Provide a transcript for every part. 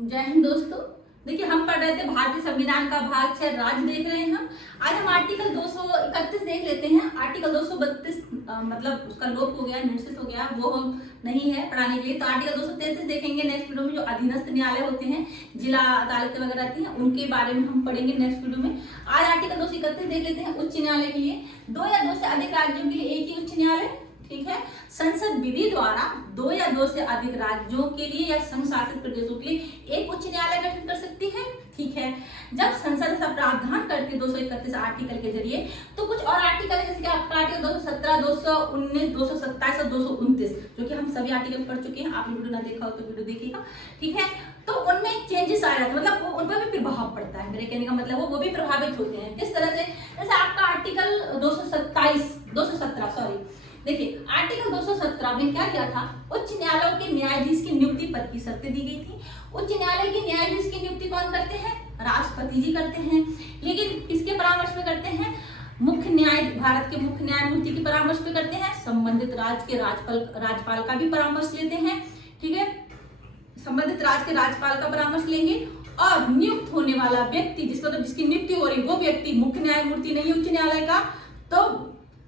जय हिंद दोस्तों। देखिए, हम पढ़ रहे थे भारतीय संविधान का भाग 6 राज्य देख रहे हैं हम। आज हम आर्टिकल 231 देख लेते हैं। आर्टिकल 232 मतलब उसका लोप हो गया, निरसित हो गया, वो हम नहीं है पढ़ाने के लिए। तो आर्टिकल 233 देखेंगे नेक्स्ट वीडियो में। जो अधीनस्थ न्यायालय होते हैं, जिला अदालतें वगैरह आती हैं, उनके बारे में हम पढ़ेंगे नेक्स्ट वीडियो में। आज आर्टिकल 231 देख लेते हैं। उच्च न्यायालय के लिए दो या दो से अधिक राज्यों के लिए एक ही उच्च न्यायालय, ठीक है। संसद विधि द्वारा दो या दो से अधिक राज्यों के लिए या संघ शासित प्रदेशों के लिए एक उच्च न्यायालय गठित कर सकती है, ठीक है। जब संसद ऐसा प्रावधान करती है 231 आर्टिकल के जरिए, तो कुछ और आर्टिकल जैसे कि आपका आर्टिकल 217, 219, 227 और 229, जो कि हम सभी आर्टिकल पढ़ चुके हैं। आपने वीडियो ना देखा हो तो वीडियो देखिएगा, ठीक है। तो उनमें चेंजेस आ जाते हैं, मतलब उन पर भी प्रभाव पड़ता है। मेरे कहने का मतलब वो भी प्रभावित होते हैं। किस तरह से? जैसे आपका आर्टिकल 217 देखिए, आर्टिकल 217 में क्या दिया था? उच्च न्यायालयों के न्यायाधीश की नियुक्ति पद की शर्तें दी गई थी। उच्च न्यायालय के न्यायाधीश की नियुक्ति कौन करते हैं? राष्ट्रपति जी करते हैं। लेकिन किसके परामर्श में करते हैं? भारत के मुख्य न्यायमूर्ति के परामर्श में करते हैं। संबंधित राज्य के राज्यपाल का भी परामर्श लेते हैं, ठीक है। संबंधित राज्य के राज्यपाल का परामर्श लेंगे और नियुक्त होने वाला व्यक्ति, जिसकी नियुक्ति हो रही वो व्यक्ति मुख्य न्यायमूर्ति नहीं उच्च न्यायालय का, तो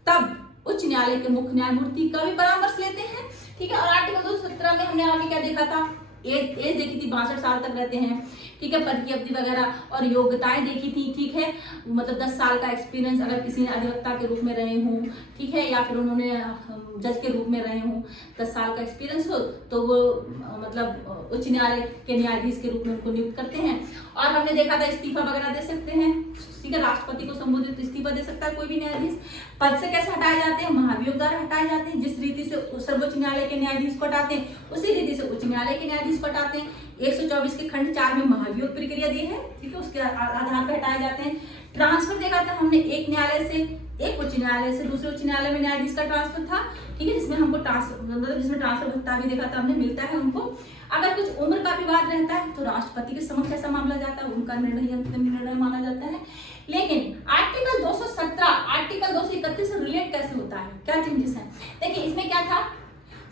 तब उच्च न्यायालय के मुख्य न्यायमूर्ति का भी परामर्श लेते हैं, ठीक है। और आर्टिकल 217 में हमने आगे क्या देखा था? एज देखी थी, 62 साल तक रहते हैं, ठीक है। पद की अवधि वगैरह और योग्यताएं देखी थी, ठीक है। मतलब 10 साल का एक्सपीरियंस अगर किसी ने अधिवक्ता के रूप में रहे हों, ठीक है, या फिर उन्होंने जज के रूप में रहे हों, 10 साल का एक्सपीरियंस हो, तो वो मतलब उच्च न्यायालय के न्यायाधीश के रूप में उनको नियुक्त करते हैं। और हमने देखा था इस्तीफा वगैरह दे सकते हैं, ठीक है। राष्ट्रपति को संबोधित इस्तीफा दे सकता है कोई भी न्यायाधीश। पद से कैसे हटाए जाते हैं? महाभियोग द्वारा हटाए जाते हैं। जिस रीति से सर्वोच्च न्यायालय के न्यायाधीश को हटाते हैं, उसी रीति से उच्च न्यायालय के न्यायाधीश को हटाते हैं। 124 के खंड 4 में महाभियोग प्रक्रिया दी है, ठीक है, उसके आधार पर हटाए जाते हैं। ट्रांसफर देखा था हमने, एक न्यायालय से, एक उच्च न्यायालय से दूसरे उच्च न्यायालय में न्यायाधीश का ट्रांसफर था, ठीक है, जिसमें हमको ट्रांसफर भत्ता भी देखा था हमने, मिलता है उनको। अगर कुछ उम्र का विवाद रहता है तो राष्ट्रपति के समक्ष ऐसा मामला जाता है, उनका निर्णय अंतिम निर्णय माना जाता है। लेकिन आर्टिकल 217 आर्टिकल 231 से रिलेट कैसे होता है? क्या चेंजेस हैं? देखिए, इसमें क्या था?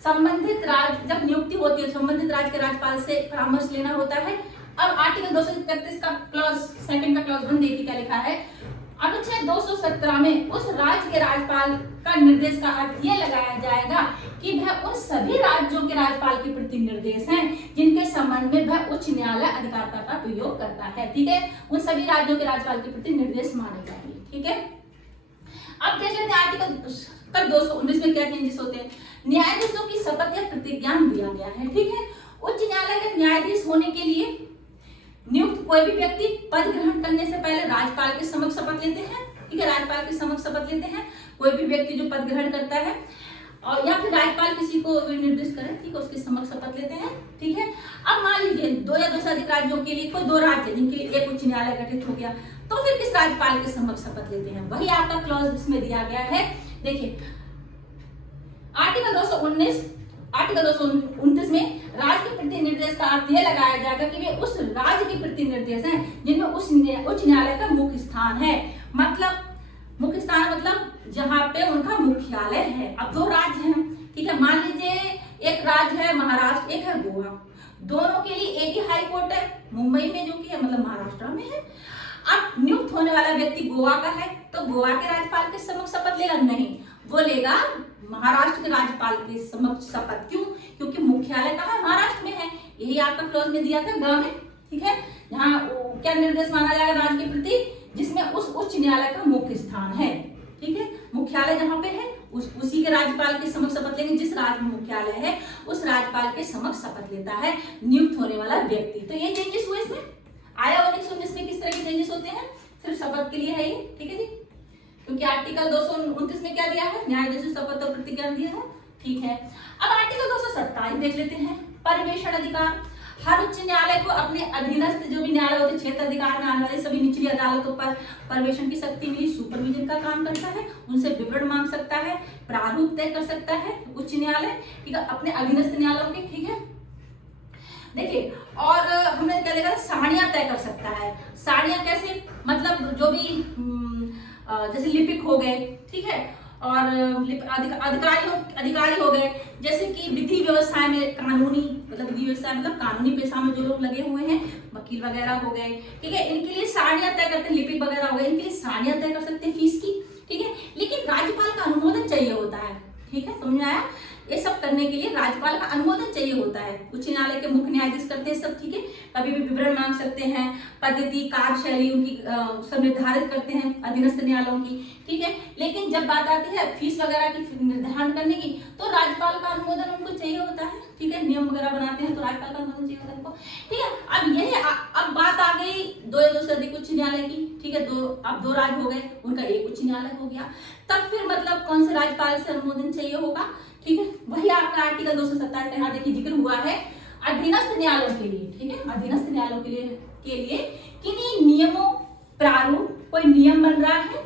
संबंधित राज्य जब नियुक्ति होती है, संबंधित राज्य के राज्यपाल से परामर्श लेना होता है। अब आर्टिकल 231 का क्लॉज सेकंड का क्लॉज 1 देखिए क्या लिखा है। अनुच्छेद 217 में उस राज्य के राज्यपाल का निर्देश का अर्थ यह लगाया जाएगा कि वह उन सभी राज्यों के राज्यपाल के प्रति निर्देश हैं जिनके संबंध में वह उच्च न्यायालय अधिकारता का प्रयोग करता है, ठीक है। उन सभी राज्यों के राज्यपाल के प्रति निर्देश माने जाएंगे, ठीक है। अब देख लेते हैं आर्टिकल 219 में क्या चेंजेस होते हैं। न्यायाधीशों की शपथ या प्रतिज्ञा दिया गया है, ठीक है। उच्च न्यायालय के न्यायाधीश होने के लिए नियुक्त कोई भी व्यक्ति पद ग्रहण करने से पहले राज्यपाल के समक्ष शपथ लेते हैं, ठीक है। राज्यपाल के समक्ष शपथ लेते हैं कोई भी व्यक्ति जो पद ग्रहण करता है, और या फिर राज्यपाल किसी को निर्देश करे, ठीक है, उसके समक्ष शपथ लेते हैं, ठीक है। अब मान लीजिए दो या दो से अधिक राज्यों के लिए कोई दो राज्य जिनके लिए एक उच्च न्यायालय गठित हो गया, तो फिर किस राज्यपाल के समक्ष शपथ लेते हैं? वही आपका क्लॉज इसमें दिया गया है। देखिए, आर्टिकल 229 में राज्य के प्रति निर्देश का अर्थ यह लगाया जाएगा कि वे उस राज्य के प्रति निर्देश हैं जिनमें उस उच्च न्यायालय का मुख्य स्थान है। मतलब मुख्य स्थान मतलब जहां पे उनका मुख्यालय है। अब दो राज्य हैं, ठीक है। मान लीजिए एक राज्य है महाराष्ट्र, एक है गोवा। दोनों के लिए एक ही हाई कोर्ट है, मुंबई में, जो कि है मतलब महाराष्ट्र में है। अब नियुक्त होने वाला व्यक्ति गोवा का है, तो गोवा के राज्यपाल के समक्ष शपथ लेगा? नहीं, वो लेगा महाराष्ट्र के राज्यपाल के समक्ष शपथ। क्यों? क्योंकि मुख्यालय कहाँ है? महाराष्ट्र में है। यही आपका क्लॉज में दिया था गांव में, ठीक है। जहाँ क्या निर्देश माना जाएगा राज्य के प्रति? जिसमें उस उच्च न्यायालय का मुख्य स्थान है, ठीक है। मुख्यालय जहाँ पे है उसी के राज्यपाल के समक्ष शपथ लेंगे। जिस राज्य में मुख्यालय है उस राज्यपाल के समक्ष शपथ लेता है नियुक्त होने वाला व्यक्ति। तो ये चेंजेस हुए इसमें। आया 1919 में किस तरह के चेंजेस होते हैं? सिर्फ शपथ के लिए है ये, ठीक है जी। क्योंकि आर्टिकल 229 में क्या दिया है? न्यायाधीश शपथ और प्रतिज्ञा दिया है, ठीक है। अब आर्टिकल 227 देख लेते हैं। पर्यवेक्षण अधिकार। हर उच्च न्यायालय को अपने अधीनस्थ जो भी न्यायालय होते हैं, क्षेत्र अधिकार में आने वाली सभी निचली अदालतों पर पर्यवेक्षण की शक्ति मिली। सुपरविजन का काम करता है, उनसे विवरण मांग सकता है, प्रारूप तय कर सकता है उच्च न्यायालय, ठीक है, अपने अधीनस्थ न्यायालयों के, ठीक है। देखिए, और हमने क्या देखा? सारणियां तय कर सकता है। सारणियां कैसे? मतलब जो भी जैसे लिपिक हो गए, ठीक है, और अधिकारी हो गए, जैसे कि विधि व्यवस्था में कानूनी मतलब विधि व्यवस्था मतलब कानूनी पेशा में जो लोग लगे हुए हैं, वकील वगैरह हो गए, ठीक है, इनके लिए साड़ियां तय करते हैं, लिपिक वगैरह हो गए, इनके लिए साड़ियां तय कर सकते हैं फीस की, ठीक है। लेकिन राज्यपाल का अनुमोदन चाहिए होता है, ठीक है, समझ में आया। ये सब करने के लिए राज्यपाल का अनुमोदन चाहिए होता है। उच्च न्यायालय के मुख्य न्यायाधीश करते हैं सब, ठीक है। कभी भी विवरण मांग सकते हैं, पद्धति कार्यशैली उनकी सब निर्धारित करते हैं अधीनस्थ न्यायालयों की, ठीक है। लेकिन जब बात आती है फीस वगैरह की निर्धारण करने की, तो राज्यपाल का अनुमोदन उनको चाहिए होता है, ठीक है। नियम वगैरह बनाते हैं तो राज्यपाल का अनुमोदन चाहिए होता है उनको, ठीक है। अब यही अब बात आ गई दो या दो से अधिक उच्च न्यायालय की, ठीक है। अब दो राज्य हो गए, उनका एक उच्च न्यायालय हो गया, तब फिर मतलब कौन से राज्यपाल से अनुमोदन चाहिए होगा, ठीक है। वही आपका आर्टिकल 227 यहाँ देखिए जिक्र हुआ है अधीनस्थ न्यायालयों के लिए, ठीक है। अधीनस्थ न्यायालयों के लिए किन्हीं नियमों प्रारूप, कोई नियम बन रहा है,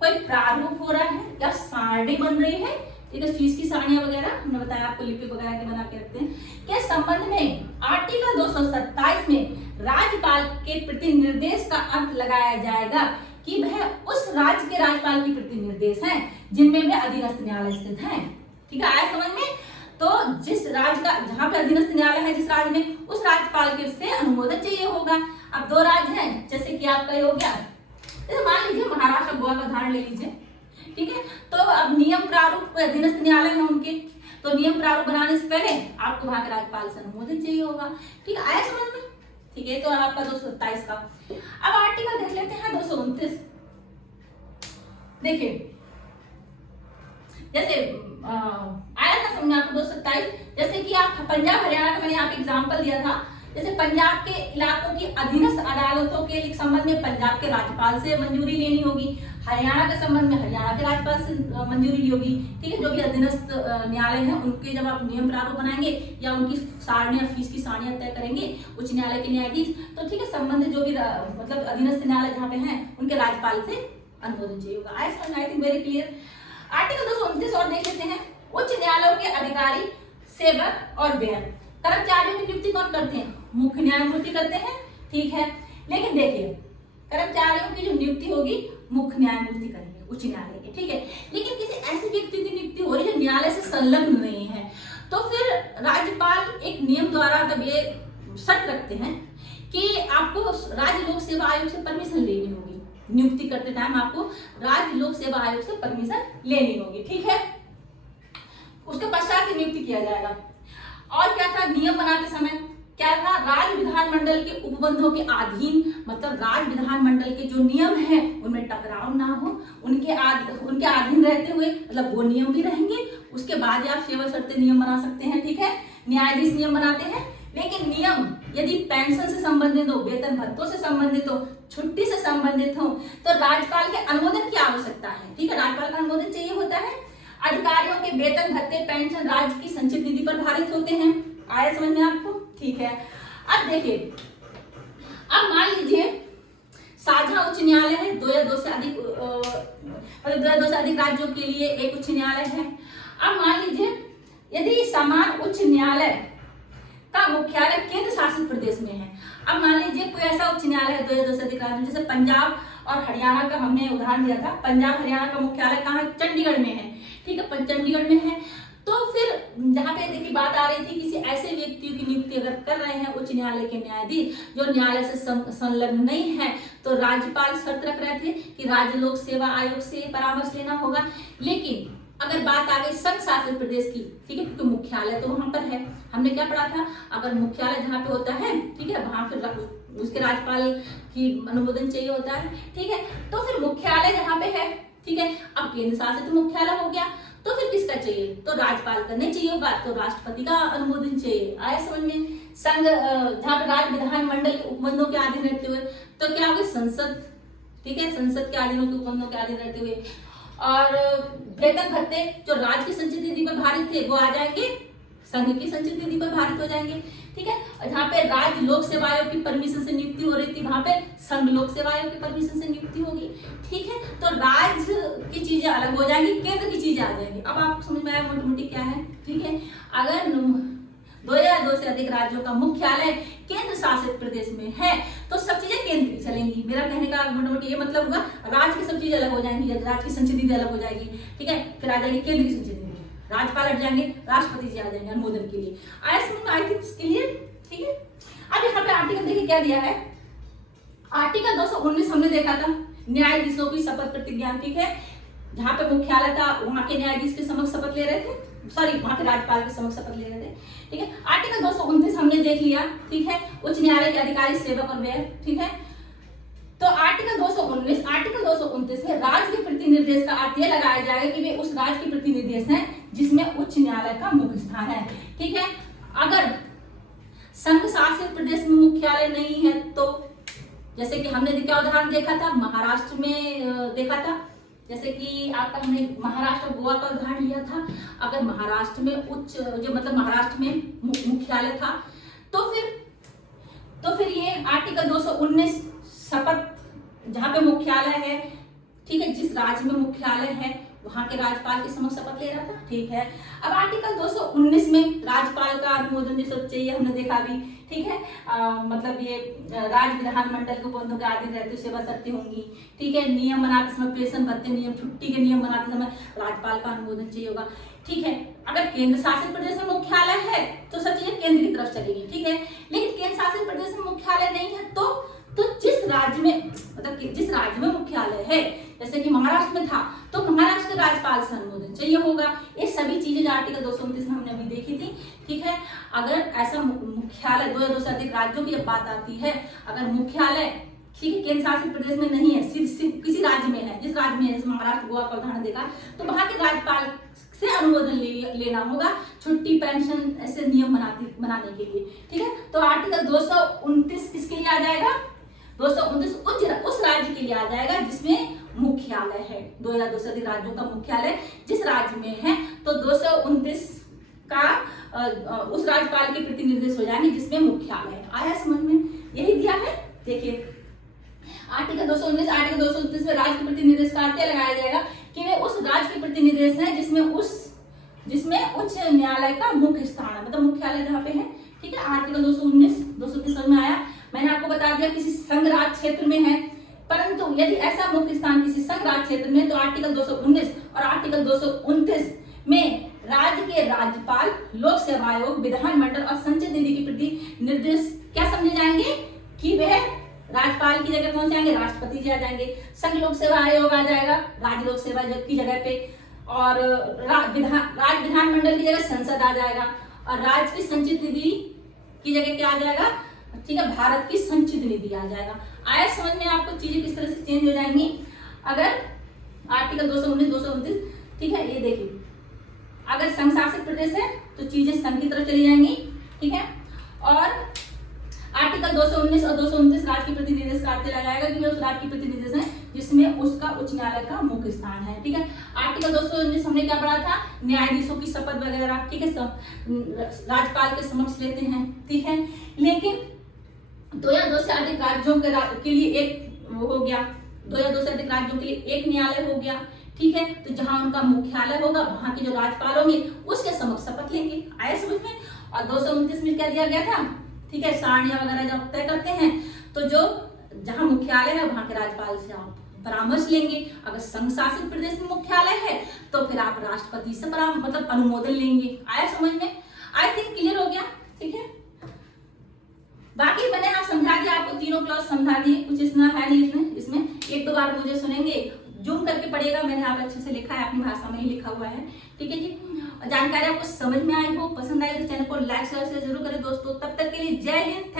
कोई प्रारूप हो रहा है या सारणी बन रही है, ठीक है। फीस की सारणियां वगैरह हमने बताया आपको, लिपिक वगैरह के बना के रखते हैं, के संबंध में आर्टिकल 227 में राज्यपाल के प्रति निर्देश का अर्थ लगाया जाएगा कि वह उस राज्य के राज्यपाल की प्रति निर्देश है जिनमें वे अधीनस्थ न्यायालय स्थित हैं, ठीक है। आया समझ में। तो जिस राज्य का जहां पे अधीनस्थ न्यायालय है जिस राज्य में, उस राज्यपाल के से अनुमोदन चाहिए होगा। अब दो राज्य हैं, जैसे कि आपका हो गया, जैसे मान लीजिए महाराष्ट्र गोवा का उदाहरण ले लीजिए, ठीक है। तो अब नियम प्रारूप अधीनस्थ न्यायालय है उनके, तो नियम प्रारूप बनाने से पहले आपको वहां के राज्यपाल से अनुमोदन चाहिए होगा, ठीक है। आया समझ में, ठीक है। तो आपका 227 का। अब आर्टिकल देख लेते हैं 229। देखिए जैसे आया था समझ आपको 227, जैसे कि आप पंजाब हरियाणा का मैंने यहाँ पे एग्जाम्पल दिया था, जैसे पंजाब के इलाकों की अधीनस्थ अदालतों के संबंध में पंजाब के राज्यपाल से मंजूरी लेनी होगी, हरियाणा के संबंध में हरियाणा के राज्यपाल से मंजूरी होगी, ठीक है। जो भी अधीनस्थ न्यायालय है उनके जब आप नियम प्रारूप बनाएंगे या उनकी सारणियां फीस की सारणियां तय करेंगे उच्च न्यायालय के न्यायाधीश, तो ठीक है, संबंधित जो भी मतलब अधीनस्थ न्यायालय जहाँ पे हैं उनके राज्यपाल से अनुमोदन चाहिए होगा। I think very clear. Article 229 और देख लेते हैं। उच्च न्यायालयों के अधिकारी, सेवक और व्यय, कर्मचारियों की नियुक्ति कौन करते हैं? मुख्य न्यायमूर्ति करते हैं, ठीक है। लेकिन देखिए कर्मचारियों की जो नियुक्ति होगी मुख्य न्यायमूर्ति करेंगे उच्च न्यायालय के, ठीक है। लेकिन किसी ऐसे व्यक्ति की नियुक्ति हो रही है जो न्यायालय से संलग्न नहीं है, तो फिर राज्यपाल एक नियम द्वारा तब ये शर्त रखते हैं कि आपको राज्य लोक सेवा आयोग से परमिशन लेनी होगी, नियुक्ति करते टाइम आपको राज्य लोक सेवा आयोग से परमिशन लेनी होगी, ठीक है। उसके पश्चात ही नियुक्ति किया जाएगा। और क्या था नियम बनाते समय, क्या था, राज्य विधानमंडल के उपबंधों के अधीन, मतलब राज्य विधानमंडल के जो नियम है उनमें टकराव ना हो, उनके अधीन रहते हुए, मतलब वो नियम भी रहेंगे, उसके बाद आप सेवा शर्तें नियम बना सकते हैं, ठीक है। न्यायाधीश नियम बनाते हैं, लेकिन नियम यदि पेंशन से संबंधित हो, वेतन भत्तों से संबंधित हो, छुट्टी से संबंधित हो, तो राज्यपाल के अनुमोदन की आवश्यकता है, ठीक है। राज्यपाल का अनुमोदन चाहिए होता है। अधिकारियों के वेतन भत्ते पेंशन राज्य की संचित निधि पर भारित होते हैं। आया समझ में आपको, ठीक है। अब देखिए, अब मान लीजिए साझा उच्च न्यायालय है, दो या दो से अधिक राज्यों के लिए एक उच्च न्यायालय है। अब मान लीजिए यदि समान उच्च न्यायालय का मुख्यालय केंद्र शासित प्रदेश में है, अब मान लीजिए कोई ऐसा उच्च न्यायालय है दो या दो से अधिक राज्यों, जैसे पंजाब और हरियाणा का हमने उदाहरण दिया था, पंजाब हरियाणा का मुख्यालय कहाँ है? चंडीगढ़ में है, ठीक है, चंडीगढ़ में है। तो फिर जहाँ पे देखिए बात आ रही थी किसी ऐसे व्यक्तियों की नियुक्ति अगर कर रहे हैं उच्च न्यायालय के न्यायाधीश जो न्यायालय से संलग्न नहीं है, तो राज्यपाल शर्त रख रहे थे कि राज्य लोक सेवा आयोग से परामर्श लेना होगा। लेकिन अगर बात आ गई संघ शासित प्रदेश की, ठीक है, क्योंकि मुख्यालय तो वहां पर है, हमने क्या पढ़ा था, अगर मुख्यालय जहाँ पे होता है, ठीक है, वहां फिर उसके राज्यपाल की अनुमोदन चाहिए होता है, ठीक है। तो फिर मुख्यालय जहाँ पे है, ठीक है, अब केंद्र शासित मुख्यालय हो गया, तो फिर किसका चाहिए? तो राज्यपाल का नहीं चाहिए होगा, तो राष्ट्रपति का अनुमोदन चाहिए। आया समझ में? संघ जहाँ पे राज्य विधानमंडल के उपबंधों के अधीन रहते हुए, तो क्या होगा? संसद, ठीक है, संसद के अधीन उपबंधों के अधीन रहते हुए। और वेतन भत्ते जो राज्य की संचित निधि पर भारित थे वो आ जाएंगे संघ की संचित निधि पर भारित हो जाएंगे, ठीक है। जहाँ पे राज्य लोक सेवा आयोग की परमिशन से नियुक्ति हो रही थी, वहां पे संघ लोक सेवा आयोग की परमिशन से नियुक्ति होगी, ठीक है। तो राज्य की चीजें अलग हो जाएंगी, केंद्र की चीजें आ जाएंगी। अब आपको समझ में आया मोटी मोटी क्या है, ठीक है। अगर 2 या 2 से अधिक राज्यों का मुख्यालय केंद्र शासित प्रदेश में है तो सब चीजें केंद्र की चलेंगी। मेरा कहने का मोटा-मोटी ये मतलब होगा, राज्य की सब चीजें अलग हो जाएंगी, राज्य की संचिति अलग हो जाएगी, ठीक है। फिर आ जाएगी केंद्र की संचिति, राज्यपाल हट जाएंगे, राष्ट्रपति जी आ जाएंगे अनुमोदन के लिए। आया समझ में? आई थिंक क्लियर, ठीक है। अब यहाँ पे आर्टिकल देखिए क्या दिया है। आर्टिकल 219 हमने देखा था, न्यायाधीशों की शपथ प्रतिज्ञा, ठीक है। जहाँ पे मुख्यालय था वहां के न्यायाधीश के समक्ष शपथ ले रहे थे, सॉरी वहां के राज्यपाल के समक्ष शपथ ले रहे थे, ठीक है। आर्टिकल 229 हमने देख लिया, ठीक है। उच्च न्यायालय के अधिकारी, सेवक और व्यय, ठीक है। तो आर्टिकल 229 में राज्य के प्रति निर्देश का अर्थ यह लगाया जाएगा कि वे उस राज्य के प्रति निर्देश हैं जिसमें उच्च न्यायालय का मुख्य स्थान है, ठीक है। अगर संघ शासित प्रदेश में मुख्यालय नहीं है तो, जैसे कि हमने क्या उदाहरण देखा था, महाराष्ट्र में देखा था, जैसे कि आपका हमने महाराष्ट्र और गोवा का उदाहरण लिया था। अगर महाराष्ट्र में उच्च जो मतलब महाराष्ट्र में मुख्यालय था तो फिर ये आर्टिकल 219 शपथ जहां पे मुख्यालय है, ठीक है, जिस राज्य में मुख्यालय है वहां के राज्यपाल के समक्ष शपथ ले रहा था, ठीक है। अब आर्टिकल 219 में राज्यपाल का अनुमोदन जो सब चाहिए हमने देखा भी, ठीक है। मतलब ये राज्य विधानमंडल को बंधु के अधीन रहते सेवा शर्तें होंगी, ठीक है। नियम बनाते समय, पेंशन भत्ते नियम, छुट्टी के नियम बनाते समय राज्यपाल का अनुमोदन चाहिए होगा, ठीक है। अगर केंद्र शासित प्रदेश में मुख्यालय है तो सब चीजें केंद्र की तरफ चलेगी, ठीक है। लेकिन केंद्र शासित प्रदेश में मुख्यालय नहीं है तो जिस राज्य में मतलब जिस राज्य में मुख्यालय है, जैसे कि महाराष्ट्र में था तो महाराष्ट्र के राज्यपाल से अनुमोदन चाहिए होगा। ये सभी चीजें जो आर्टिकल 229 में हमने अभी देखी थी, ठीक है। अगर ऐसा मुख्यालय 2 या 2 से अधिक राज्यों की जब बात आती है, अगर मुख्यालय, ठीक है, केंद्र शासित प्रदेश में नहीं है, सिर्फ किसी राज्य में है, जिस राज्य में है, जैसे महाराष्ट्र गोवा का उदाहरण देखा, तो वहां के राज्यपाल से अनुमोदन लेना होगा छुट्टी, पेंशन, ऐसे नियम बनाने के लिए, ठीक है। तो आर्टिकल 229 किसके लिए आ जाएगा? 229 उस राज्य के लिए आ जाएगा जिसमें मुख्यालय है। 2 या 2 से अधिक राज्यों का मुख्यालय जिस राज्य में है तो 229 का उस राज्यपाल के प्रति निर्देश हो जाएंगे जिसमें मुख्यालय है। आया समझ में? यही दिया है, देखिए आर्टिकल 229 में राज्य के प्रति निर्देश का अर्थ लगाया जाएगा कि वे उस राज्य के प्रति निर्देश है जिसमें उच्च न्यायालय का मुख्य स्थान है, मतलब मुख्यालय जहाँ पे है, ठीक है। आर्टिकल 219 समझ में आया। मैंने आपको बता दिया किसी संघ राज्य क्षेत्र में है, परंतु यदि ऐसा मुख्य स्थान किसी संघ राज्य क्षेत्र में, तो आर्टिकल 219 और आर्टिकल 229 में राज्य के राज्यपाल, लोक सेवा आयोग, विधानमंडल और संचित निधि के प्रति निर्देश क्या समझे जाएंगे कि वह राज्यपाल की जगह कौन से आएंगे? राष्ट्रपति जी आ जाएंगे। संघ लोक सेवा आयोग आ जाएगा राज्य लोक सेवा आयोग की जगह पे, और राज्य विधानमंडल की जगह संसद आ जाएगा, और राज्य की संचित निधि की जगह क्या आ जाएगा? ठीक है, भारत की संचित निधि आ जाएगा। आया समझ में आपको चीजें किस तरह से चेंज हो जाएंगी अगर आर्टिकल 219, ठीक है। ये देखिए, अगर संघ शासित प्रदेश है तो चीजें संघ की तरफ चली जाएंगी, ठीक है। और आर्टिकल 219 और 229 राज्य के प्रति निर्देश का अर्थ लगाएगा कि वे उस राज्य के प्रति निर्देश है जिसमें उसका उच्च न्यायालय का मुख्य स्थान है, ठीक है। आर्टिकल 219 हमने क्या पढ़ा था? न्यायाधीशों की शपथ वगैरह, ठीक है, राज्यपाल के समक्ष लेते हैं, ठीक है। लेकिन 2 या 2 से अधिक राज्यों के लिए एक हो गया, 2 या 2 से अधिक राज्यों के लिए एक न्यायालय हो गया, ठीक है। तो जहां उनका मुख्यालय होगा वहां के जो राज्यपाल होंगे उसके समक्ष शपथ लेंगे। आया समझ में? और 229 में क्या दिया गया था? ठीक है, सारणियां वगैरह जब तय करते हैं तो जो जहां मुख्यालय है वहां के राज्यपाल से आप परामर्श लेंगे। अगर संघ शासित प्रदेश में मुख्यालय है तो फिर आप राष्ट्रपति से मतलब अनुमोदन लेंगे। आया समझ में? आई थिंक क्लियर हो गया, ठीक है। बाकी मैंने आप समझा दिया, आपको तीनों क्लॉज समझा दिए, कुछ इतना है नहीं इसमें 1-2 बार मुझे सुनेंगे, जूम करके पढ़िएगा, मैंने आप अच्छे से लिखा है, अपनी भाषा में ही लिखा हुआ है, ठीक है जी। जानकारी आपको समझ में आई हो, पसंद आई तो चैनल को लाइक शेयर जरूर करें दोस्तों। तब तक के लिए जय हिंद।